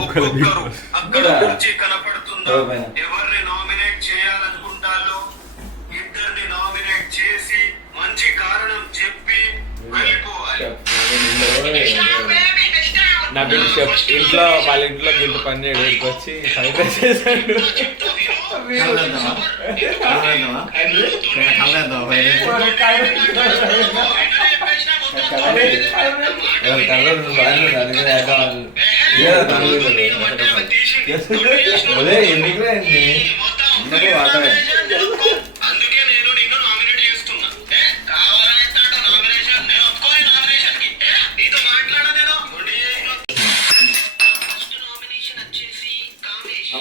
ఒక్కొక్కరు అక్కడ నుంచి కనపడుతుందా? ఎవరిని నామినేట్ చేయాలనుకుంటారో ఇద్దరిని నామినేట్ చేసి మంచి కారణం చెప్పి వెళ్ళిపోవాలి. నవీన్ షెఫ్ ఇంట్లో వాళ్ళ ఇంట్లో గింత పని చేయడానికి వచ్చి ఫ్రైడ్ రైస్ చేశాడు. అందుకే నేను నిన్ను నామినేట్ చేస్తున్నా. కావాలంటే నామినేషన్ నేను ఒప్పుకోని నామినేషన్ కి నీతో మాట్లాడా. నేను నామినేషన్ వచ్చేసి కామేష్.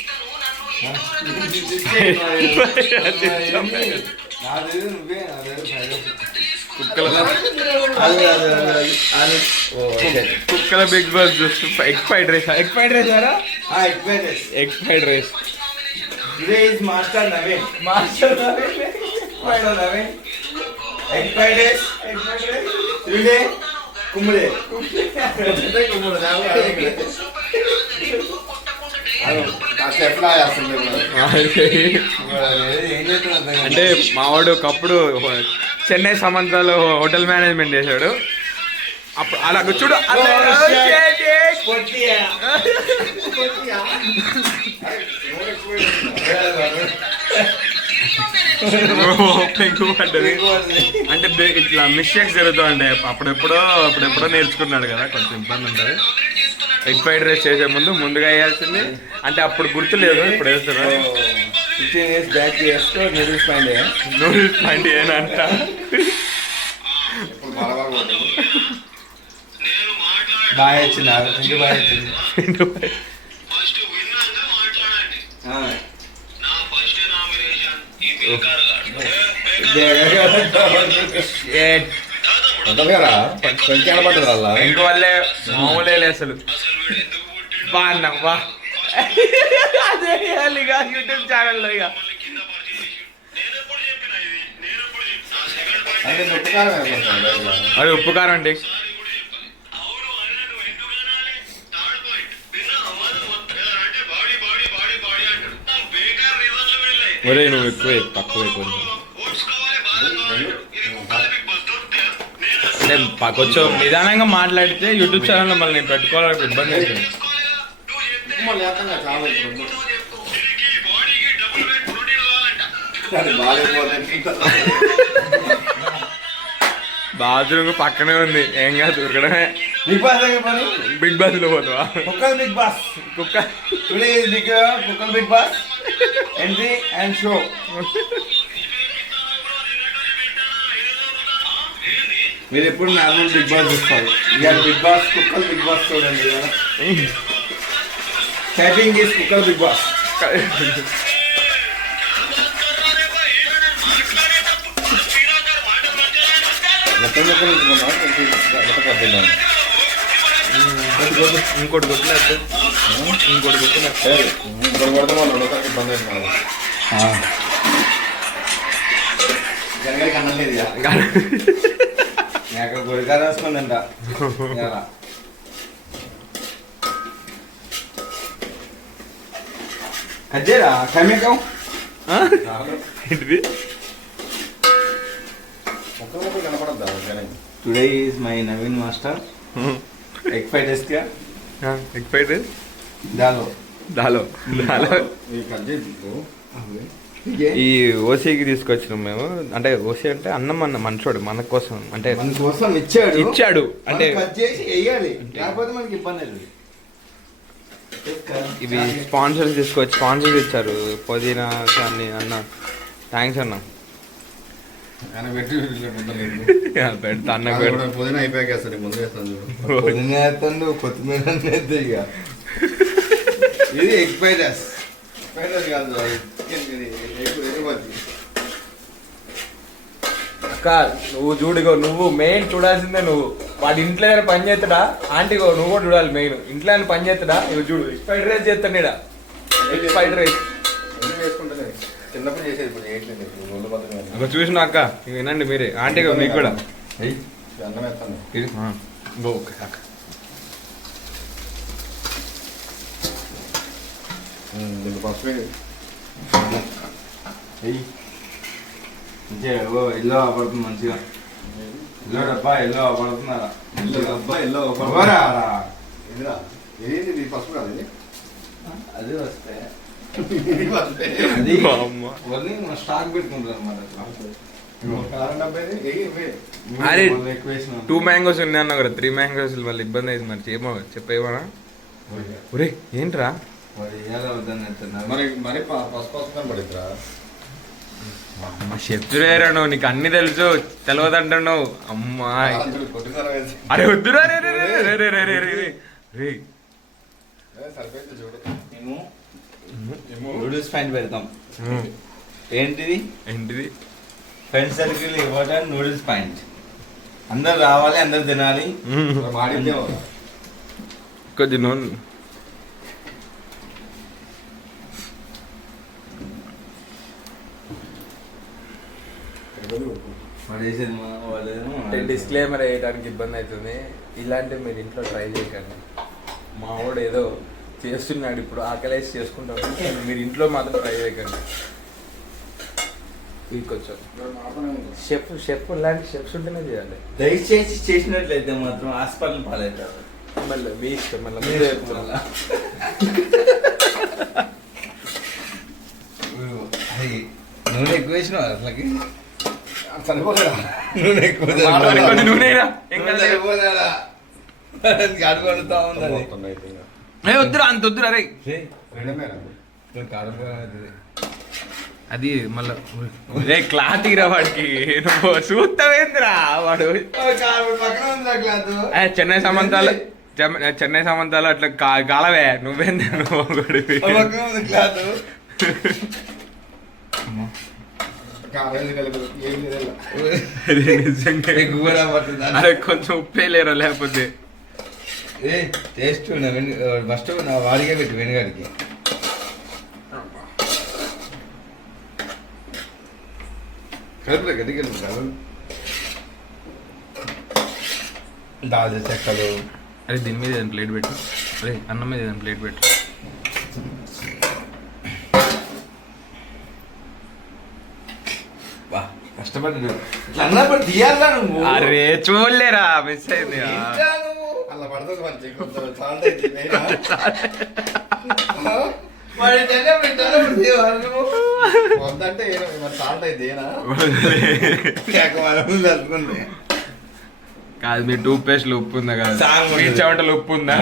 ఇతను నన్ను ఏదో రకంగా కుక్కల బిగ్ బాస్ చూస్తూ egg fried rice egg fried rice egg fried rice master Naveen egg fried rice today కుమ్ముడే అంటే మావాడు ఒకప్పుడు చెన్నై సమంతలో హోటల్ మేనేజ్మెంట్ చేశాడు. అప్పుడు అలా చూడు పెంకు పడ్డది. అంటే ఇట్లా మిస్టేక్స్ జరుగుతాయండి. అప్పుడెప్పుడో నేర్చుకున్నాడు కదా, కొంచెం ఇబ్బంది ఉంటుంది. ఎగ్ ఫ్రైడ్ రైస్ చేసే ముందుగా వేయాల్సింది. అంటే అప్పుడు గుర్తులేదు, ఇప్పుడు వేస్తున్నారు. 15 years బ్యాక్ చేస్తూ నూడిల్స్ పాయింట్ ఏనంట. బాగా వచ్చింది ఇంటి బాగా వచ్చింది. ఇంక వల్లే మామూలే అసలు. బా అన్నా బా అదే ఇక యూట్యూబ్ ఛానల్లో ఇక అది ఉప్పు కారం అండి. ఒరే నువ్వు ఎక్కువే తక్కువే కొంచెం. అంటే కొంచెం నిదానంగా మాట్లాడితే యూట్యూబ్ ఛానల్లో మళ్ళీ నేను పెట్టుకోవడానికి ఇబ్బంది అవుతుంది. బాత్రూమ్ పక్కనే ఉంది, ఏం కాదు దొరకడమే. బిగ్ బాస్ లో పోతావా? Bigg Boss Bigg Boss entry and show. మీరు ఎప్పుడు నార్మల్ బిగ్ బాస్ చూస్తారు, ఇవాళ బిగ్ బాస్ కుక్కలు బిగ్ బాస్ చూడండి. టైపింగ్ ఈస్ కుక్కలు బిగ్ బాస్. ఇంకోటి కొట్టలేదు, ఇంకోటి కొట్టలేదు. జనగడికి అన్నం లేదు అక్కడ గుడికాయ రాసుకుందంట. కజ్జేరా కమేకం ఏంటిది? Today is my Naveen master egg fried rice కా ఎగ్ ఫ్రైడ్ రైస్ దాలో ఈ ఓసీకి తీసుకొచ్చినాం మేము. అంటే ఓసీ అంటే అన్నం మనుషుడు మన కోసం, అంటే మన కోసం ఇచ్చాడు. అంటే ఇవి స్పాన్సర్స్ తీసుకొచ్చి స్పాన్సర్స్ ఇచ్చారు. పుదీనా కానీ అన్న, థ్యాంక్స్ అన్న. పెడతా అన్న పుదీనా అయిపోయాక కొత్తిమీర ఇది ఎగ్ ఫ్రైడ్ రైస్. అక్క నువ్వు చూడుగో, నువ్వు మెయిన్ చూడాల్సిందే. నువ్వు వాడి ఇంట్లో పని చేస్తాడా ఆంటీగో, నువ్వు కూడా చూడాలి. మెయిన్ ఇంట్లో పని చేస్తాడా, ఇవి చూడు ఎగ్ ఫ్రైడ్ రైస్ చేస్తాడు. ఎగ్ ఫ్రైడ్ రైస్ చిన్నప్పుడు చేసేది, ఇప్పుడు చూసిన అక్క వినండి మీరే. ఆంటీగో మీకు కూడా అన్నం వేస్తాను. అక్క దీనికి పసుపు ఎల్లో పడుతుంది మంచిగా. ఎల్లో డబ్బా ఎల్లో పడుతున్నారా? డబ్బా ఎల్లో ఏది పసుపు కాదు ఇది అది వస్తే అది అది స్టాక్ పెట్టుకుంటారు అన్నమాట. కారం డబ్బా అరే ఎక్కువ వేసిన 2 మ్యాంగోస్ ఉన్నాయి అన్న కదా 3 మ్యాంగోస్ మళ్ళీ ఇబ్బంది అయింది మరి ఏమో చెప్పేమన్నా. ఒరే ఏంట్రా మరి ఎలా వద్దని అంటున్నారు. మరి పసుపు పడిద్దిరా. చెప్తురేరా నువ్వు, నీకు అన్ని తెలుసు తెలియదంటున్నావు. అమ్మా అరే వద్దురా రే రే రే రే రే రే రే రే రే. సరిపోయింది చూడు. మేము నూడిల్స్ పాయింట్ పెడతాం. ఏంటిది? ఏంటిది? ఫ్రెండ్ సర్కిల్ ఇవ్వడానికి నూడిల్స్ పాయింట్. అందరు రావాలి, అందరు తినాలి. మాడిందే కొద్ది నూనె మరి వేసేది వాళ్ళేమో డిస్క్లైమర్ వేయడానికి ఇబ్బంది అవుతుంది. ఇలాంటివి మీరు ఇంట్లో ట్రై చేయకండి. మా వాడు ఏదో చేస్తున్నాడు ఇప్పుడు, ఆకలేసి చేసుకుంటాడు. మీరు ఇంట్లో మాత్రం ట్రై చేయకండి. కొంచెం షెఫ్ ఇలాంటి షెఫ్స్ ఉంటేనే చేయాలి. దయచేసి చేసినట్లయితే మాత్రం హాస్పిటల్ పాలవుతారు. మళ్ళీ మీ ఇష్టం, మళ్ళీ మీరే చెప్తున్నా. నూనె ఎక్కువ వేసిన అసలుకి సరిపోలేదా నూనె ఎక్కువ కొంచెం నూనెరా అడుగుతా ఉంది. వద్దురా అంత వద్దురా రే. అది మళ్ళీ రే క్లాత్ ఇరా వాడికి. నువ్వు చూస్తావేంద్రా వాడు చెన్నై సమంతాలు చెన్నై సమంతాలు అట్లా గాలవే. నువ్వేంద్ర నువ్వు క్లాత్ అరే కొంచెం ఉప్పే లేరా లేకపోతే టేస్ట్ ఫస్ట్ నా వాడికే పెట్టి వెనుగాడికి. కలిపి గట్టి కలిపి దాల్చిన చెక్కలు. అరే దీని మీద ఏదైనా ప్లేట్ పెట్టు. అరే అన్నం మీద ఏదైనా ప్లేట్ పెట్టు. కష్టపడ్డాడు ఇట్లా అన్నప్పుడు తీయాలా నువ్వు? అరే చూడలేరా మిస్ అయింది. అలా పడుతుంది మంచి చాలు వద్దంటే మరి చాలు అయితేనా కాదు మీ టూత్ పేస్ట్ లో ఉప్పు ఉందా కదా, మీ చెమటలో ఉప్పు ఉందా?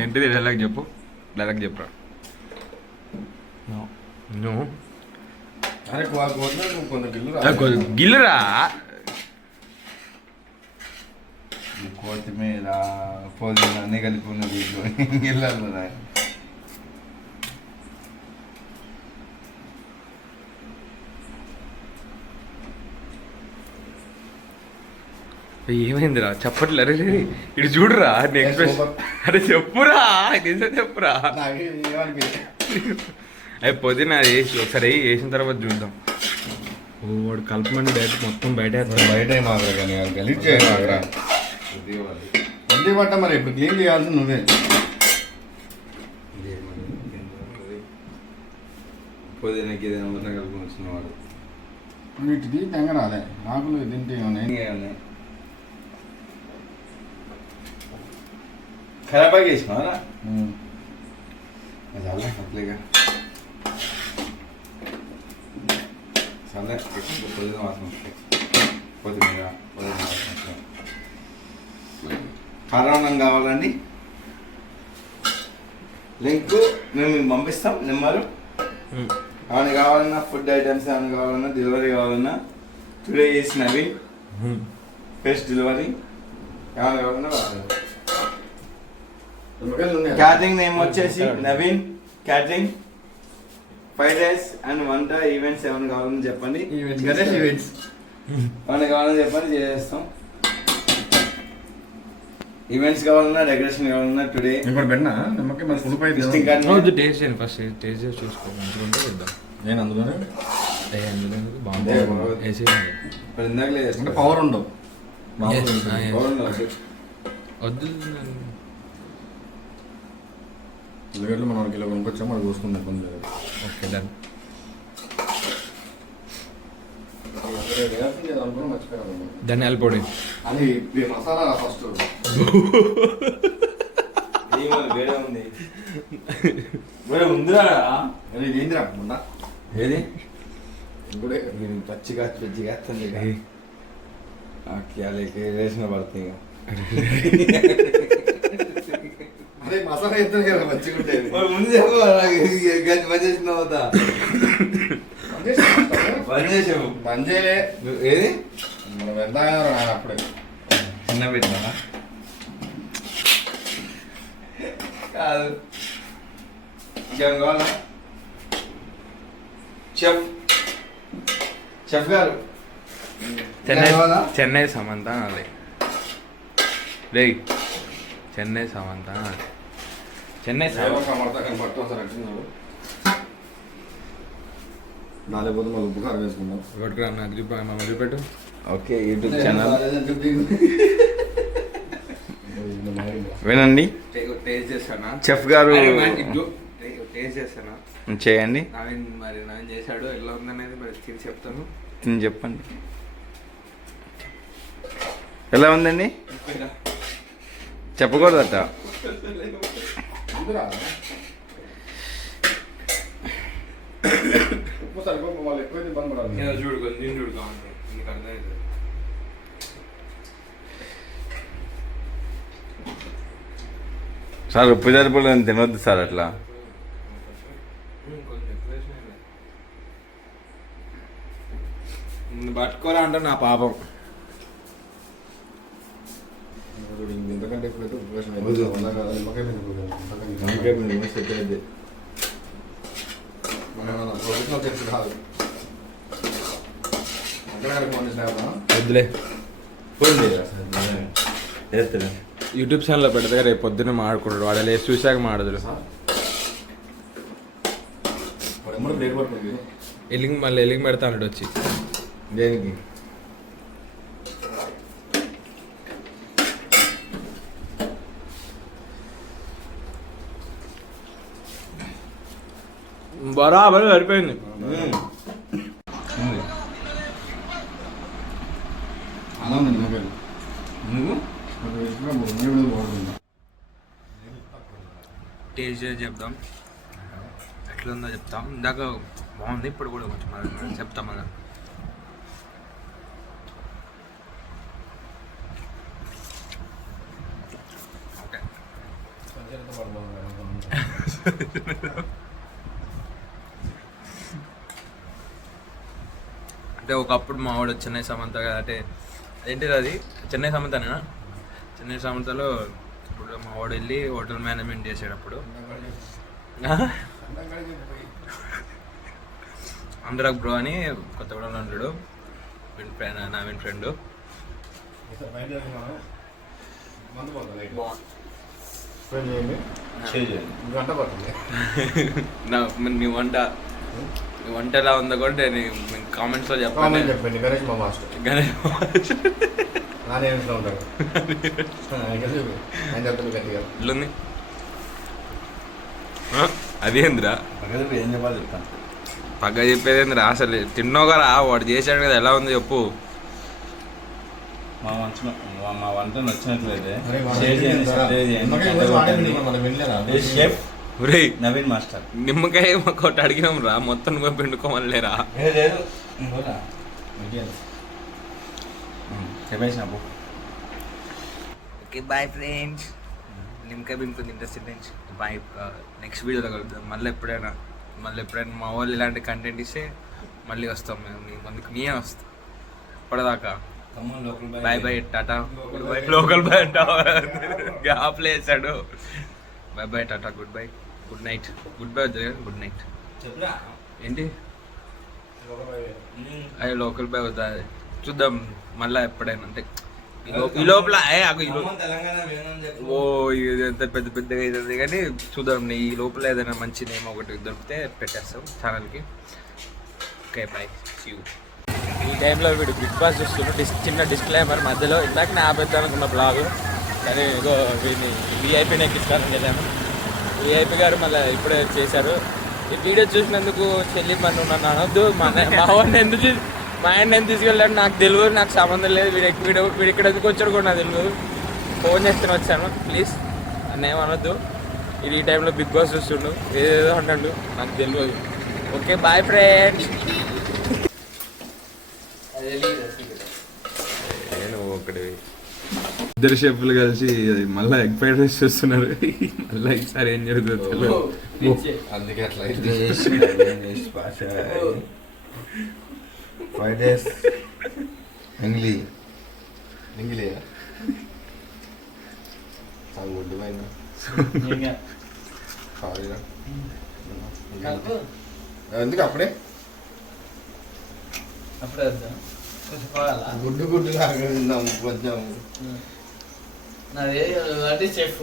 ఏంటిది డైలాగ్ చెప్పు, డైలాగ్ చెప్పురా. నువ్వు అరే కొంత గిల్లు గిల్లురా. కొత్తిమీర పుదీనా అన్నీ కలిపి ఉన్నది గిల్లాలి. ఏమైందిరా చెప్పట్లే. అరే ఇటు చూడురా నెక్స్ట్. అరే చెప్పురా నిజం చెప్పురా. అవి పుదీనా వేసి ఒకసారి వేసిన తర్వాత చూద్దాం. ఓ వాడు కలపమని డైరెక్ట్ మొత్తం బయట బయట మాత్రం కానీ గలీజ్ చేయరా వడ్డీ పట్ట. మరి ఇప్పుడు క్లీన్ చేయాల్సి నువ్వే. పుదీనాకి ఏదైనా కలుపుకొని వచ్చిన వాడు వీటిది తెంగ రాలే ఆకులు తింటే ఖరాబ్ చేసినావా? చాలా అట్లేగా చాలా పుదీనా వాసన వస్తాయి. కొత్తిమీర పుదీనా వాసన వస్తాయి. కారణం కావాలండి లింక్ మేము మీకు పంపిస్తాం. నెంబరు ఏమైనా కావాలన్నా ఫుడ్ ఐటమ్స్ ఏమైనా కావాలన్నా డెలివరీ కావాలన్నా టుడే చేసి నవీన్ ఫస్ట్ డెలివరీ ఏమైనా కావాలన్నా క్యాటరింగ్ నేమ్ వచ్చేసి Naveen catering. Fried rice and వంట ఈవెంట్స్ ఏమైనా కావాలని చెప్పండి. ఈవెంట్స్ ఏమైనా కావాలని చెప్పండి చేసేస్తాం. ఈవెంట్స్ కావాలన్నా డెకరేషన్ కావాలన్నా టుడే ఇప్పుడు పెట్టినా నమ్మకం మన ఫుల్ పై విజిటింగ్ కార్డ్ టేస్ట్ చేయండి ఫస్ట్. టేస్ట్ చేసి చూసుకో మంచిగా చేద్దాం. నేను అందులోనే బాగుంటుంది వేసి ఇప్పుడు ఇందాక అంటే పవర్ ఉండవు వద్దు. ఉల్లిగడ్డలు మనం 1 కిలో కొనుక్కొచ్చాము అది కోసుకుందాం కొంచెం. Okay done. ధనియాల పొడి అది మసాలా ఫస్ట్ వేరే ఉంది వేరే ఉందిరా. ఇది ఏందిరా ఉందా ఏది ఇంకోటి పచ్చిగా వేసిన పడుతుంది. అదే మసాలా ఎత్తాను కదా మంచిగా ఉంటుంది. ముందు చెప్పు పని చేసిన తర్వాత పని చేసాము. పని చేయలే ఏది మనం ఎంత అప్పుడే చిన్న పెట్టినా కాదు ఇంకేం కావాలా చెఫ్ గారు చెన్నై సమంత అనాలి. రే చెన్నై సమంత అనాలి. చెన్నై లేకపోతే మళ్ళీ ఉప్పు కారం వేసుకుందాం. పట్టుకురా నాకు చూపి మమ్మల్ని చూపెట్టు. ఓకే యూట్యూబ్ ఛానల్ వినండి. టేస్ట్ చేస్తానా చెఫ్ గారు టేస్ట్ చేస్తానా చేయండి. నవీన్ చేశాడు ఎలా ఉందనేది మరి తిని చెప్తాను. తిని చెప్పండి ఎలా ఉందండి. చెప్పకూడదట. ఉప్పు సరిపోక వాళ్ళు ఎక్కువైతే ఇబ్బంది పడాలి. చూడుకో నేను చూడుకో నీకు అర్థమవుతుంది. సార్ ఉప్పు సరిపోలేదు తినొద్దు సార్ అట్లా. పట్టుకోరా అంటే నా పాపం. ఎందుకంటే ఇప్పుడైతే ఉప్పు వేసిన నిమ్మకాయ సెట్ అయింది. మనం ప్రొఫెషనల్ తెలిసి కాదు. అక్కడ ఫోన్ చేసినా వద్దులే. చేస్తాను యూట్యూబ్ ఛానల్లో పెడితే రేపు పొద్దున్న మాడుకుంటాడు. వాడు లేచి చూశాక మాడదురు. ప్లేట్ పడుతుంది మళ్ళీ ఎలింగ్ పెడతా అన్నాడు వచ్చి. దేనికి బరాబర్ సరిపోయింది. అలా నిమ్మకాయలు బాగుంటుంది. టేస్ట్ చేసి చెప్తాం ఎట్లుందో చెప్తాం. ఇందాక బాగుంది, ఇప్పుడు కూడా కొంచెం చెప్తాం అలా. ఓకే అంటే ఒకప్పుడు మా వాడు చెన్నై సమంత అంటే ఏంటిది అది చెన్నై సమంతనేనా. చెన్నై సమంతలో ఇప్పుడు మా వాడు వెళ్ళి హోటల్ మేనేజ్మెంట్ చేసేటప్పుడు అనురాగ్ బ్రో అని కొత్తగూడెంలో ఉంటాడు. నవీన్ ఫ్రెండ్. మీ వంట ఎలా ఉందో కూడా కామెంట్స్లో చెప్పండి. గణేష్ మా మాస్టర్ ఇల్లుంది అదేంద్రా ఏం చెప్పాలి చెప్తాను. పగ్గ చెప్పేదేంద్రా అసలు తిన్నావు రా. వాడు చేశాడు కదా ఎలా ఉంది చెప్పు. మా వంట నచ్చినట్లయితే నవీన్ మాస్టర్ నిమ్మకాయ ఒకటి అడిగినాం రా, మొత్తం నువ్వే పిండుకోమని లేరా. Okay bye friends. నిమ్మకాయ పిండుకుంది ఇంట్రెస్ట్ ఫ్రెండ్స్. బాయ్. నెక్స్ట్ వీడియోలో కలుద్దాం. మళ్ళీ ఎప్పుడైనా మా వాళ్ళు ఇలాంటి కంటెంట్ ఇస్తే మళ్ళీ వస్తాం మేము. మీ ముందుకు నేనే వస్తాం. ఇప్పటిదాకా bye bye tata. Local boy gap వేసాడు. Bye bye tata. Good bye. Good night. Good bye వద్దు, గుడ్ నైట్. ఏంటి అయ్యో లోకల్ బాయ్ వద్దా. చూద్దాం మళ్ళీ ఎప్పుడైనా. అంటే ఈ లోపల ఓ ఇది ఎంత పెద్ద పెద్దగా అవుతుంది కానీ చూద్దాం. ఈ లోపల ఏదైనా మంచి నేమ్ ఒకటి దొరికితే పెట్టేస్తాం ఛానల్కి. Okay bye. See you. ఈ టైంలో వీడు బిగ్ బాస్ చూస్తున్నాడు. చిన్న డిస్క్లైమర్ మధ్యలో. ఇందాక ఆపేద్దాం అనుకున్న బ్లాగ్ కానీ ఏదో వీడిని వీఐపీని ఎక్కిస్తానని వెళ్ళాను. విఐపి గారు మళ్ళీ ఇప్పుడే చేశారు. ఈ వీడియో చూసినందుకు చెల్లి మన నన్ను అనొద్దు. మా వాడిని ఎందుకు మా ఆయన ఎందుకు తీసుకెళ్ళాడు నాకు తెలియదు, నాకు సంబంధం లేదు. వీడు ఇక్కడ ఎందుకు వచ్చాడు కూడా నాకు తెలియదు. ఫోన్ చేస్తూనే వచ్చాను. ప్లీజ్ నన్ను ఏమనొద్దు. ఇది ఈ టైంలో బిగ్ బాస్ చూస్తుండు, ఏదేదో అంటాడు, నాకు తెలియదు. Okay bye friends. నేను ఒకటి ఇద్దరు షెఫ్లు కలిసి మళ్ళీ ఎగ్ ఫ్రైడ్ రైస్ చేస్తున్నారు. మళ్ళీ ఈసారి ఏం జరుగుతుందో అందుకే అట్లా ఫ్రైడ్ రైస్ ఎంగిలియా గుడ్డు పైన ఎందుకు అప్పుడే గుడ్డు గుడ్డు లాగా తిందాం కొంచెం. నాది చెఫ్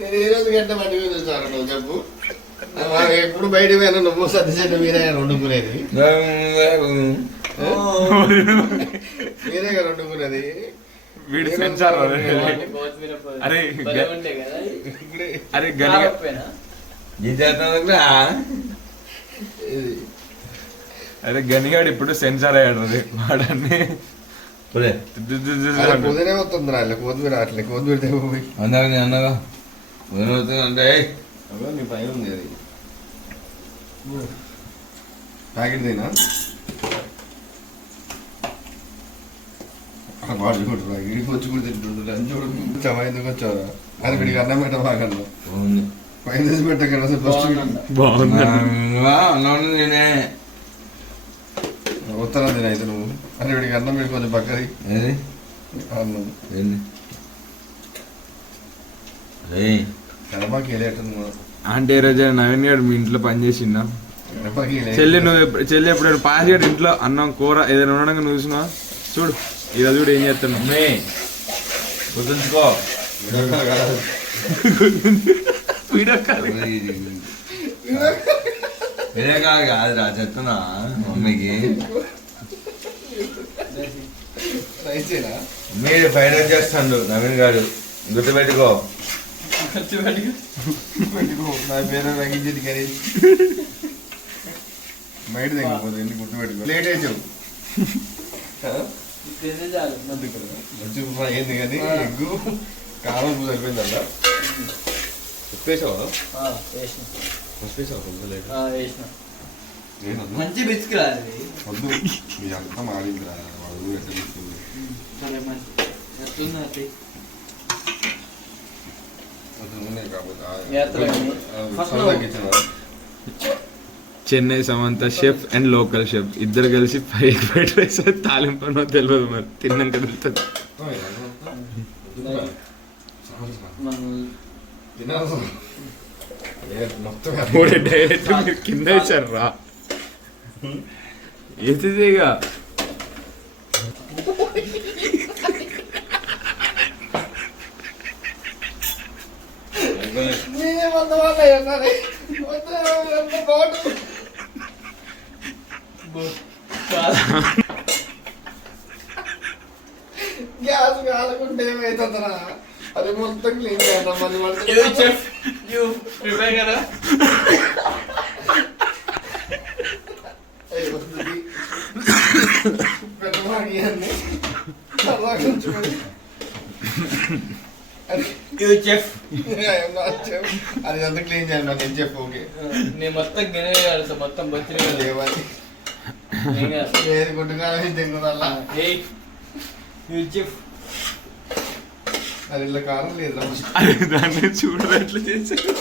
నేను ఏ రోజు గంట పట్టుకుని చూసాను నువ్వు చెప్పు. ఎప్పుడు బయట పోయినా నువ్వు సత్యసేన మీరే వండుకునేది, మీరే కదా వండుకునేది. వీడు సెన్సార్ అరే అరే అరే గనిగాడు ఇప్పుడు సెన్సార్ అయ్యాడు. అది వాడని పొద్దునే వస్తుంది రాలే, కొద్దిమీర అట్లే కొద్దిమీర పోయి అన్నగా అంటే నీ పైన ఉంది అది ప్యాకెట్ తినా వాడు కూడా ప్యాకెట్ వచ్చి కూడా తింటుంటారు అని చూడు. చమా ఎందుకు వచ్చావరా అది వీడికి అన్నం పెట్ట బాగా పైన తీసి పెట్టగల ఫస్ట్ బాగుంది. నేనే ఉత్తరం తిన అయితే నువ్వు అని వీడికి అన్నం పెట్టి కొంచెం పక్కది ఏది అన్నం ఏంది కడపాకి వెళ్ళేటుంది. అంటే ఈరోజు నవీన్ గారు మీ ఇంట్లో పని చేసిందా? చెల్లి చెల్లి ఎప్పుడు పాస్ గారు ఇంట్లో అన్నం కూర ఏదైనా ఉండడం నువ్వు చూసినా చూడు. ఈరోజు కూడా ఏం చేస్తాను గుర్తుంచుకో. వీడియో కాల్ వేరే కాదురా చెప్తున్నా మమ్మీకి. మీరు ఫ్రైడ్ రైస్ చేస్తాడు నవీన్ గారు, గుర్తుపెట్టుకో. నా పేరు తగ్గించేది కానీ బయట తగ్గిపోతుంది, ఎందుకు గుర్తుపెట్టుకో. లేట్ అయ్యావు మంచి ఏంది కానీ ఎగ్గు కారం సరిపోయిందట. ఉప్పేసావా? మంచి బిస్క్ రాదు వద్దు మీ అంతా మాడిందిరా వాళ్ళు ఎట్లా తీసుకుంది. Chennai Samantha chef and local chef ఇద్దరు కలిసి ఫ్రైడ్ రైస్ తాలింపనో తెలియదు, మరి తిన్నాక తెలుస్తుంది. డైరెక్ట్ మీరు కింద వేసారు రా ఏదిగా. గ్యాస్ కాలకుంటే ఏమైతుందరా అది మొత్తం క్లీన్ చేద్దాం మళ్ళీ అది అంతా క్లీన్ చేయాలి మరి నేను చెప్పు. ఓకే నేను మొత్తం గిన్నె కలుస్తా, మొత్తం బొచ్చిన ఏది గుడ్డుకాలం తింటుందల్లా అది ఇలా కారం లేదు. దాన్ని చూడదు ఎట్లా చేశారు.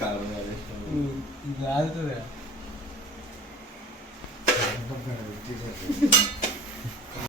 కారం